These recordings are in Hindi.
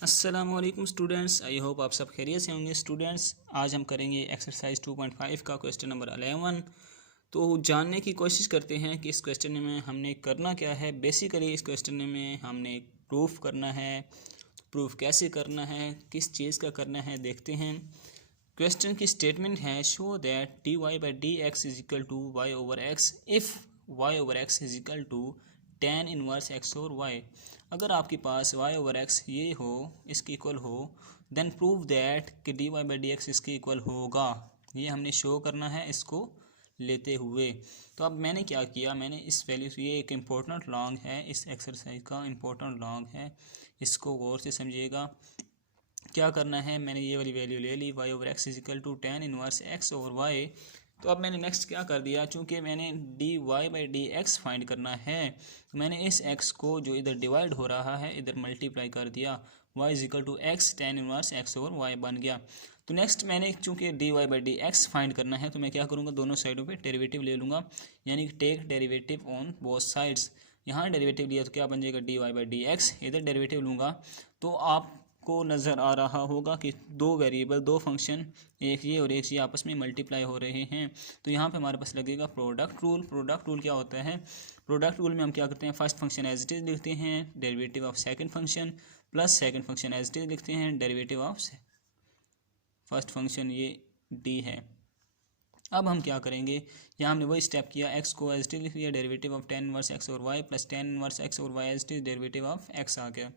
अस्सलामुअलैकुम स्टूडेंट्स, आई होप आप सब खैरियत से होंगे। स्टूडेंट्स, आज हम करेंगे एक्सरसाइज 2.5 का क्वेश्चन नंबर 11। तो जानने की कोशिश करते हैं कि इस क्वेश्चन में हमने करना क्या है। बेसिकली इस क्वेश्चन में हमने प्रूफ करना है। प्रूफ कैसे करना है, किस चीज़ का करना है, देखते हैं। क्वेश्चन की स्टेटमेंट है, show that d y by d x is equal to y over x if y over x is equal to tan inverse x over y. अगर आपके पास y ओवर एक्स ये हो, इसके इक्वल हो, देन प्रूव दैट कि d y by d x इसके इक्वल होगा। ये हमने शो करना है इसको लेते हुए। तो अब मैंने क्या किया, मैंने इस वैल्यू से, ये एक इम्पोर्टेंट लॉन्ग है, इस एक्सरसाइज का इम्पोर्टेंट लॉन्ग है, इसको गौर से समझिएगा। क्या करना है, मैंने ये वाली वैल्यू ले ली, y over x is equal to tan inverse x over y। तो अब मैंने नेक्स्ट क्या कर दिया, चूंकि मैंने d y by d x find करना है, तो मैंने इस x को जो इधर डिवाइड हो रहा है इधर मल्टीप्लाई कर दिया। y is equal to x, tan inverse x over y बन गया। तो नेक्स्ट मैंने चूंकि d y by d x find करना है, तो मैं क्या करूँगा, दोनों साइडों पे डेरिवेटिव ले लूँगा, यानी कि take derivative on both sides. यहाँ डेरिवेटिव लिया तो क्या बन जाएगा, d y by d x. इधर डेरिवेटिव लूँगा तो आप को नज़र आ रहा होगा कि दो वेरिएबल, दो फंक्शन, एक ये और एक ये आपस में मल्टीप्लाई हो रहे हैं। तो यहाँ पे हमारे पास लगेगा प्रोडक्ट रूल। प्रोडक्ट रूल क्या होता है, प्रोडक्ट रूल में हम क्या करते हैं, first function as it is लिखते हैं, derivative of second function, plus second function as it is लिखते हैं, डेरिवेटिव ऑफ फर्स्ट फंक्शन, ये डी है। अब हम क्या करेंगे, यहाँ हमने वही स्टेप किया, x को एज इट इज लिख लिया, derivative of tan inverse x और y plus tan inverse x और y as it is derivative of x आ गया।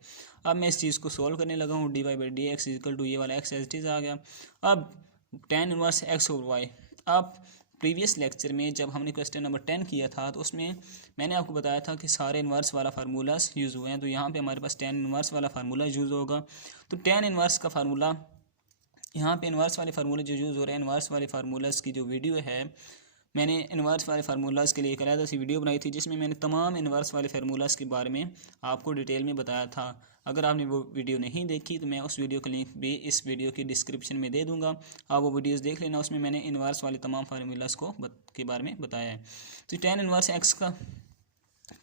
अब मैं इस चीज़ को सोल्व करने लगा हूँ, d y by d x equal to ये वाला x एज इट इज आ गया। अब टेन इनवर्स एक्स और y। अब प्रीवियस लेक्चर में जब हमने क्वेश्चन नंबर 10 किया था, तो उसमें मैंने आपको बताया था कि सारे इन्वर्स वाला फार्मूलाज यूज़ हुए हैं। तो यहाँ पे हमारे पास टेन इन्वर्स वाला फार्मूला यूज़ होगा। तो टेन इन्वर्स का फार्मूला, यहाँ पे इन्वर्स वाले फार्मूले जो यूज़ हो रहे हैं, इन्वर्स वाले फार्मूलाज की जो वीडियो है, मैंने इन्वर्स वाले फार्मूलाज के लिए एक अलग सी वीडियो बनाई थी, जिसमें मैंने तमाम इन्वर्स वाले फार्मूलाज के बारे में आपको डिटेल में बताया था। अगर आपने वो वीडियो नहीं देखी तो मैं उस वीडियो का लिंक भी इस वीडियो की डिस्क्रिप्शन में दे दूँगा, आप वो वीडियोज़ देख लेना। उसमें मैंने इन्वर्स वाले तमाम फार्मूलाज के बारे में बताया है। तो टेन इन्वर्स एक्स का,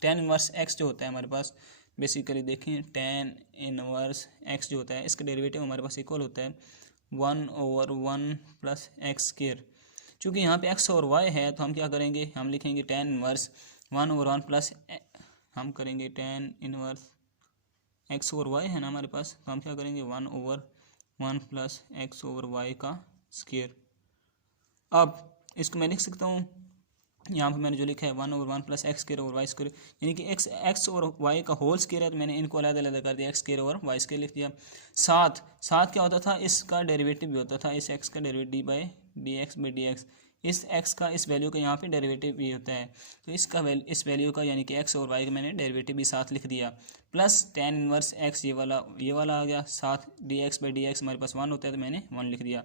टेन इन्वर्स एक्स जो होता है हमारे पास, बेसिकली देखें, टेन इनवर्स एक्स जो होता है, इसका डेरिवेटिव हमारे पास इक्वल होता है 1/1 प्लस एक्स स्क्वायर। चूँकि यहाँ पे x और y है, तो हम क्या करेंगे, हम लिखेंगे टेन इनवर्स 1/1 प्लस, हम करेंगे ten inverse x over y है ना हमारे पास, तो हम क्या करेंगे 1/1 प्लस एक्स ओवर y का स्क्वायर। अब इसको मैं लिख सकता हूँ, यहाँ पे मैंने जो लिखा है 1/1 plus x square over y square, यानी कि एक्स और वाई का होल स्क्वायर है, तो मैंने इनको अलग अलग कर दिया, एक्स स्क्वायर और वाई स्क्वायर लिख दिया। साथ साथ क्या होता था, इसका डेरिवेटिव भी होता था, इस एक्स का derivative D by d x by d x, इस एक्स का इस वैल्यू का यहाँ पे डेरिवेटिव भी होता है। तो इसका इस वैल्यू का, यानी कि एक्स और वाई का मैंने डेरिवेटिव भी साथ लिख दिया, प्लस टेन इनवर्स एक्स ये वाला आ गया, साथ D x by d x हमारे पास 1 होता है, तो मैंने 1 लिख दिया।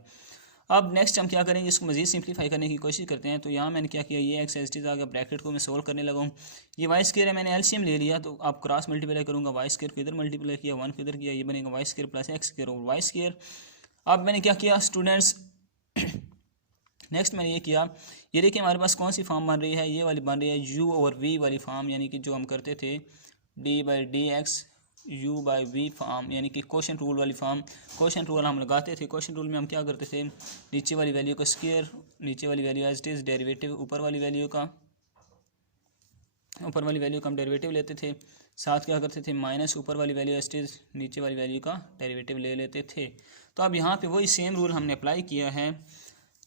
अब नेक्स्ट हम क्या करेंगे, इसको मज़ीद सिंप्लीफाई करने की कोशिश करते हैं। तो यहाँ मैंने क्या किया, ये एक्स एज इट इज आ गया, ब्रैकेट को मैं सोल्व करने लगा हूँ। ये वाई स्क्वायर है, मैंने एलसीएम ले लिया, तो आप क्रॉस मल्टीप्लाई करूँगा, वाई स्क्वायर को इधर मल्टीप्लाई किया, 1 को इधर किया, ये बनेगा y square plus x square और वाई स्क्वायर। अब मैंने क्या किया स्टूडेंट्स, नेक्स्ट मैंने ये किया, ये देखिए हमारे पास कौन सी फॉर्म बन रही है, ये वाली बन रही है यू ओवर वी वाली फॉर्म, यानी कि जो हम करते थे d by d x u by v form, यानी कि क्वोशंट रूल वाली फॉर्म। क्वोशंट रूल हम लगाते थे, क्वोशंट रूल में हम क्या करते थे, नीचे वाली वैल्यू का स्क्वायर, नीचे वाली value as it is derivative, ऊपर वाली वैल्यू का हम डेरिवेटिव लेते थे, साथ क्या करते थे, माइनस ऊपर वाली वैल्यू एज इट इज नीचे वाली वैल्यू का डेरिवेटिव ले लेते थे। तो अब यहाँ पे वही सेम रूल हमने अप्लाई किया है,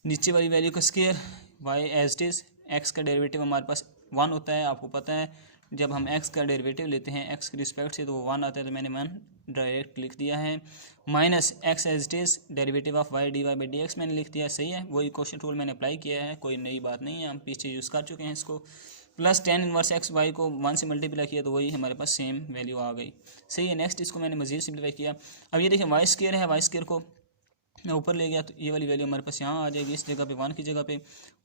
नीचे वाली वैल्यू का square, y as it is, x का डेरिवेटिव हमारे पास 1 होता है, आपको पता है जब हम x का डेरिवेटिव लेते हैं x के रिस्पेक्ट से तो वो 1 आता है, तो मैंने 1 डायरेक्ट लिख दिया है, minus x as it is derivative of y d y by d x मैंने लिख दिया। सही है, वही क्वेश्चन रूल मैंने अप्लाई किया है, कोई नई बात नहीं है, हम पीछे यूज़ कर चुके हैं इसको। Plus tan inverse x y को 1 से मल्टीप्लाई किया, तो वही हमारे पास सेम वैल्यू आ गई। सही है, नेक्स्ट इसको मैंने मजीद सिम्प्लीफाई किया। अब ये देखिए वाई स्क्वायर है, वाई स्क्वायर को मैं ऊपर ले गया, तो ये वाली वैल्यू हमारे पास यहाँ आ जाएगी, इस जगह पे 1 की जगह पे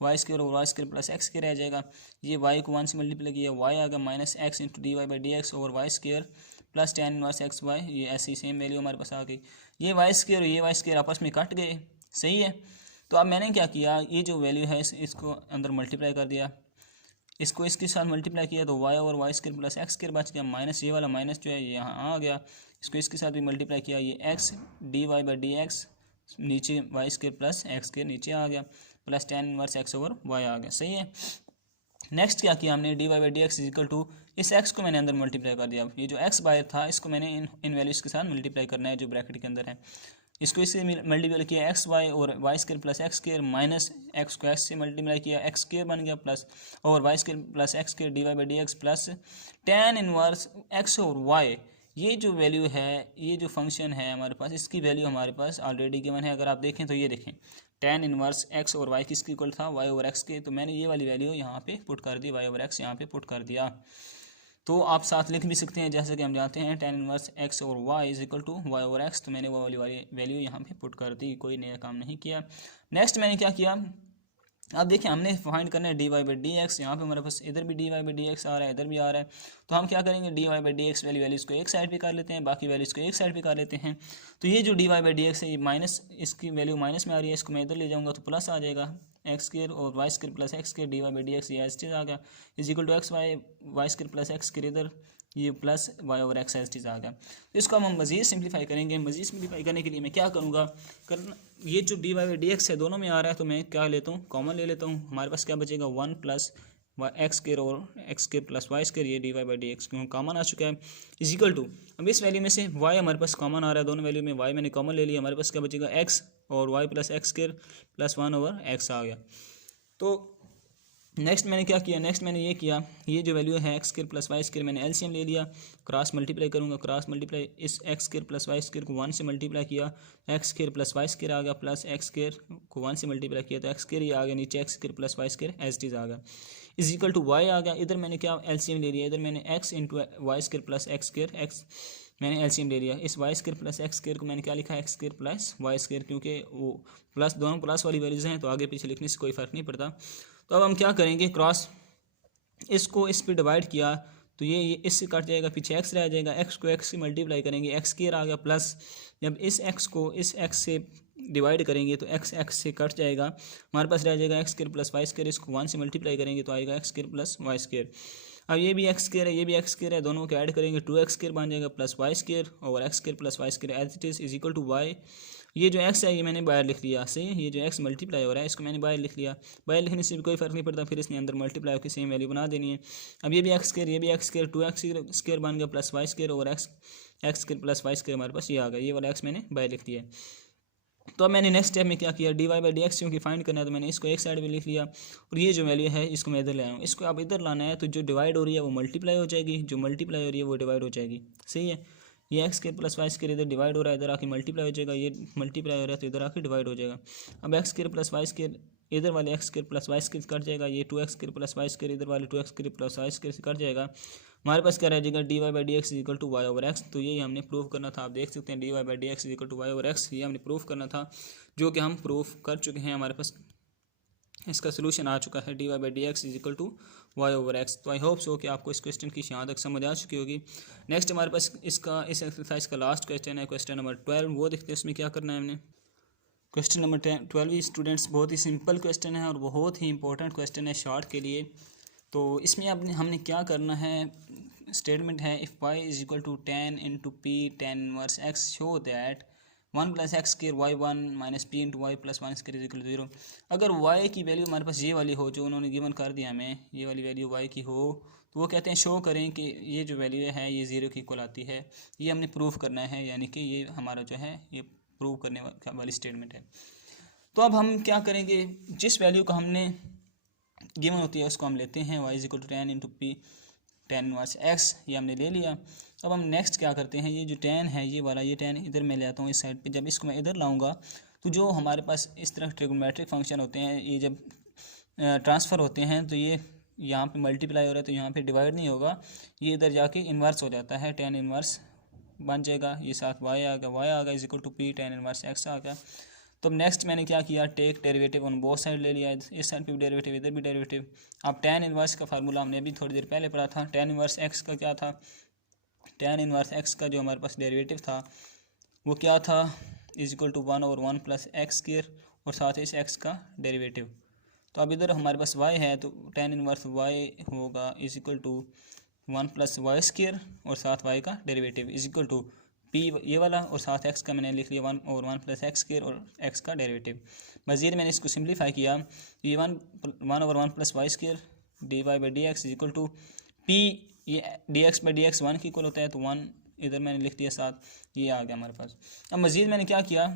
वाई स्क्वायर और y square plus x square रह जाएगा। ये वाई को 1 से मल्टीप्लाई किया, वाई आ गया minus x into d y by d x over y square plus tan inverse x y, ये ऐसी सेम वैल्यू हमारे पास आ गई। ये वाई स्क्वायर और ये वाई स्क्वायर आपस में कट गए। सही है, तो अब मैंने क्या किया, ये जो वैल्यू है इसको अंदर मल्टीप्लाई कर दिया, इसको इसके साथ मल्टीप्लाई किया, तो y over y square plus x square बच गया, माइनस ये वाला माइनस जो है ये यहाँ आ गया, इसको इसके साथ भी मल्टीप्लाई किया, ये x d y by d x नीचे वाई स्क्वायर प्लस एक्स के नीचे आ गया plus tan inverse x over y आ गया। सही है। नेक्स्ट क्या किया हमने, d y by d x equal to इस एक्स को मैंने अंदर मल्टीप्लाई कर दिया। ये जो एक्स बाहर था इसको मैंने इन वैल्यूज़ के साथ मल्टीप्लाई करना है जो ब्रैकेट के अंदर है। इसको इससे मल्टीप्लाई किया एक्स वाई और y square plus x square minus x को एक्स से मल्टीप्लाई किया, एक्स स्क्वायर बन गया प्लस और y square plus x square d y by d x plus tan inverse x और वाई। ये जो वैल्यू है, ये जो फंक्शन है हमारे पास, इसकी वैल्यू हमारे पास ऑलरेडी गिवन है। अगर आप देखें तो ये देखें tan इनवर्स एक्स और वाई किसके इक्वल था, वाई ओवर एक्स के। तो मैंने ये वाली वैल्यू यहाँ पे पुट कर दी, वाई ओवर एक्स यहाँ पे पुट कर दिया। तो आप साथ लिख भी सकते हैं जैसे कि हम जानते हैं tan इनवर्स एक्स और y is equal to y over x. तो मैंने वो वाली वैल्यू यहाँ पे पुट कर दी, कोई नया काम नहीं किया। नेक्स्ट मैंने क्या किया, अब देखिए हमने फाइंड करना है d y by d x. यहाँ पे हमारे पास इधर भी d y by d x आ रहा है, इधर भी आ रहा है। तो हम क्या करेंगे, d y by d x values को एक साइड पे कर लेते हैं, बाकी वैल्यूज़ को एक साइड पे कर लेते हैं। तो ये जो d y by d x है ये माइनस, इसकी वैल्यू माइनस में आ रही है, इसको मैं इधर ले जाऊँगा तो प्लस आ जाएगा एक्स स्क्वायर और y square plus x square d y by d x ये एज टीज आ गया is equal to x y y square plus x square इधर ये plus y over x as it is आ गया। तो इसको हम मज़ीद सिंप्लीफाई करेंगे। मज़ीद सिंप्लीफाई करने के लिए मैं क्या करूँगा, ये जो d y by d x है दोनों में आ रहा है तो मैं क्या लेता हूँ, कॉमन ले लेता हूँ। हमारे पास क्या बचेगा, वन प्लस एक्स स्क्वायर और x square plus y square, ये d y by d x क्यों कॉमन आ चुका है इज इक्वल टू, अब इस वैल्यू में से वाई हमारे पास कॉमन आ रहा है, दोनों वैल्यू में वाई मैंने कॉमन ले लिया। हमारे पास क्या बचेगा, एक्स और y plus x square plus one over x आ गया। तो नेक्स्ट मैंने क्या किया, नेक्स्ट मैंने ये किया, ये जो वैल्यू है x square plus y square मैंने एलसीएम ले लिया, क्रॉस मल्टीप्लाई करूँगा, क्रॉस मल्टीप्लाई इस x square plus y square को वन से मल्टीप्लाई किया, x square plus y square आ गया प्लस एक्स स्क्वायर को वन से मल्टीप्लाई किया तो एक्स स्क्वायर ही आ गया, नीचे x square plus y square as it is आ गया इज इक्वल टू वाई आ गया। इधर मैंने क्या एलसीएम ले लिया, इधर मैंने x into y square plus x square x मैंने एलसीएम ले लिया। इस y square plus x square को मैंने क्या लिखा, x square plus y square, क्योंकि वो प्लस दोनों प्लस वाली वैल्यूज़ हैं तो आगे पीछे लिखने से कोई फ़र्क नहीं पड़ता। तो अब हम क्या करेंगे, क्रॉस इसको इस पे डिवाइड किया तो ये इससे कट जाएगा, पीछे एक्स रह जाएगा, एक्स को एक्स से मल्टीप्लाई करेंगे, एक्स स्क्वायर आ गया प्लस जब इस एक्स को इस एक्स से डिवाइड करेंगे तो एक्स एक्स से कट जाएगा, हमारे पास रह जाएगा x square plus y square. इसको वन से मल्टीप्लाई करेंगे तो आएगा x square plus y square. अब ये भी एक्स स्क्वायर है, ये भी एक्स स्क्वायर है, दोनों को ऐड करेंगे टू एक्स स्क्वायर बन जाएगा प्लस वाई स्क्वायर और x square plus y square as it is equal to y. ये जो एक्स है ये मैंने बाहर लिख लिया, सही है, ये जो एक्स मल्टीप्लाई हो रहा है इसको मैंने बाहर लिख लिया। बाहर लिखने से भी कोई फ़र्क नहीं पड़ता, फिर इसने अंदर मल्टीप्लाई होकर सेम वैल्यू बना देनी है। अब ये भी एक्स स्क्वायर, ये भी x square, two x square बन गया प्लस वाई स्क्वायर और x square plus y square हमारे पास ये आ गया, ये वाला एक्स मैंने बाहर लिख दिया है। तो अब मैंने नेक्स्ट स्टेप में क्या किया, d y by d x क्योंकि फाइंड करना है तो मैंने इसको एक साइड में लिख लिया और ये जो वैल्यू है इसको मैं इधर ले आया हूँ। इसको अब इधर लाना है तो जो डिवाइड हो रही है वो मल्टीप्लाई हो जाएगी, जो मल्टीप्लाई हो रही है वो डिवाइड हो जाएगी। सही है, ये x square plus y square इधर डिवाइड हो रहा है, इधर आके मल्टीप्लाई हो जाएगा, ये मल्टीप्लाई हो रहा है तो इधर आके डिवाइड हो जाएगा। अब x square plus y square इधर वाले x square plus y square cut जाएगा, ये two x square plus y square इधर वाले two x square plus y square से कट जाएगा। हमारे पास क्या रह जाएगा, d y by d x equal to y over x. तो ये हमने प्रूव करना था, आप देख सकते हैं d y by d x equal to y over x, ये हमने प्रूव करना था जो कि हम प्रूफ कर चुके हैं। हमारे पास इसका सोल्यूशन आ चुका है, d y by d x is equal to y over x. तो आई होप सो कि आपको इस क्वेश्चन की यहाँ तक समझ आ चुकी होगी। नेक्स्ट हमारे पास इस एक्सरसाइज का लास्ट क्वेश्चन है, क्वेश्चन नंबर 12। वो देखते हैं उसमें क्या करना है हमने। क्वेश्चन नंबर 12 स्टूडेंट्स बहुत ही सिंपल क्वेश्चन है और बहुत ही इंपॉर्टेंट क्वेश्चन है शॉर्ट के लिए। तो इसमें अब हमने क्या करना है, स्टेटमेंट है if y is equal to tan into p tan inverse x show that 1 plus x square y one minus p into y plus one square is equal to 0। अगर y की वैल्यू हमारे पास ये वाली हो जो उन्होंने गिवन कर दिया हमें, ये वाली वैल्यू y की हो तो वो कहते हैं शो करें कि ये जो वैल्यू है ये 0 की इक्वल आती है। ये हमने प्रूव करना है, यानी कि ये हमारा जो है ये प्रूव करने वाली स्टेटमेंट है। तो अब हम क्या करेंगे, जिस वैल्यू का हमने गिवन होती है उसको हम लेते हैं, y is equal to tan into p tan inverse x, ये हमने ले लिया। अब हम नेक्स्ट क्या करते हैं, ये जो tan है ये वाला, ये tan इधर मैं ले आता हूँ इस साइड पे। जब इसको मैं इधर लाऊंगा तो जो हमारे पास इस तरह ट्रिगोनोमेट्रिक फंक्शन होते हैं ये जब ट्रांसफ़र होते हैं तो ये यहाँ पे मल्टीप्लाई हो रहा है तो यहाँ पे डिवाइड नहीं होगा, ये इधर जाके इन्वर्स हो जाता है, tan इन्वर्स बन जाएगा। ये साथ y आ गया is equal to p tan inverse x आ गया। तो नेक्स्ट मैंने क्या किया, take derivative on both side ले लिया, इस साइड पे भी डेरिवेटिव इधर भी डेरिवेटिव। अब tan इनवर्स का फार्मूला हमने अभी थोड़ी देर पहले पढ़ा था, tan इनवर्स x का क्या था, tan इनवर्स x का जो हमारे पास डेरिवेटिव था वो क्या था, is equal to 1 over 1 plus x square और साथ ही इस x का डेरिवेटिव। तो अब इधर हमारे पास y है तो tan इनवर्स y होगा is equal to 1 plus y square और साथ y का derivative is equal to P ये वाला और साथ एक्स का मैंने लिख लिया 1/1 प्लस एक्स स्क्वायर और एक्स का डेरिवेटिव। मज़ीद मैंने इसको सिंप्लीफाई किया, ये 1/1 plus y square d y by d x equal to P, ये d x by d x 1 की इक्वल होता है तो 1 इधर मैंने लिख दिया साथ, ये आ गया हमारे पास। अब मज़ीद मैंने क्या किया,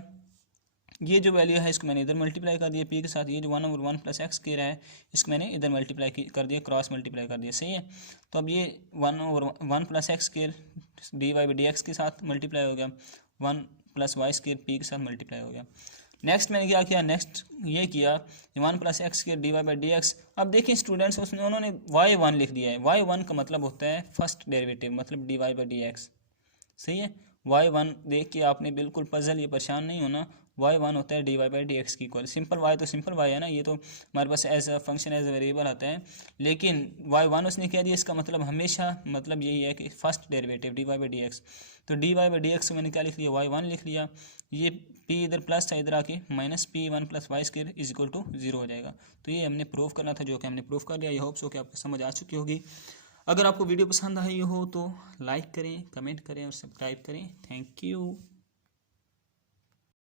ये जो वैल्यू है इसको मैंने इधर मल्टीप्लाई कर दिया पी के साथ, ये जो 1/1 प्लस एक्स स्क्वायर है इसको मैंने इधर मल्टीप्लाई कर दिया, क्रॉस मल्टीप्लाई कर दिया, सही है। तो अब ये 1/1 plus x square d y by d x के साथ मल्टीप्लाई हो गया, 1 प्लस वाई स्क्वायर पी के साथ मल्टीप्लाई हो गया। नेक्स्ट मैंने क्या किया, नेक्स्ट ये किया 1 plus x square d y by d x. अब देखिए स्टूडेंट्स उसमें उन्होंने y1 लिख दिया है, y1 का मतलब होता है फर्स्ट डेरिवेटिव, मतलब d y by d x, सही है। y1 देख के आपने बिल्कुल पजल, ये परेशान नहीं होना, y1 होता है d y by d x की इक्वल। सिंपल y तो सिंपल y है ना, ये तो हमारे पास as a function as a variable आता है, लेकिन y1 उसने कह दिया, इसका मतलब हमेशा मतलब यही है कि first derivative d y by d x. तो d y by d x को मैंने क्या लिख लिया, y1 लिख लिया, ये p इधर प्लस था, इधर आके minus p1 plus y square is equal to 0 हो जाएगा। तो ये हमने प्रूव करना था, जो कि हमने प्रूव कर लिया। आई होप सो कि आपको समझ आ चुकी होगी। अगर आपको वीडियो पसंद आई हो तो लाइक करें, कमेंट करें और सब्सक्राइब करें। Thank you.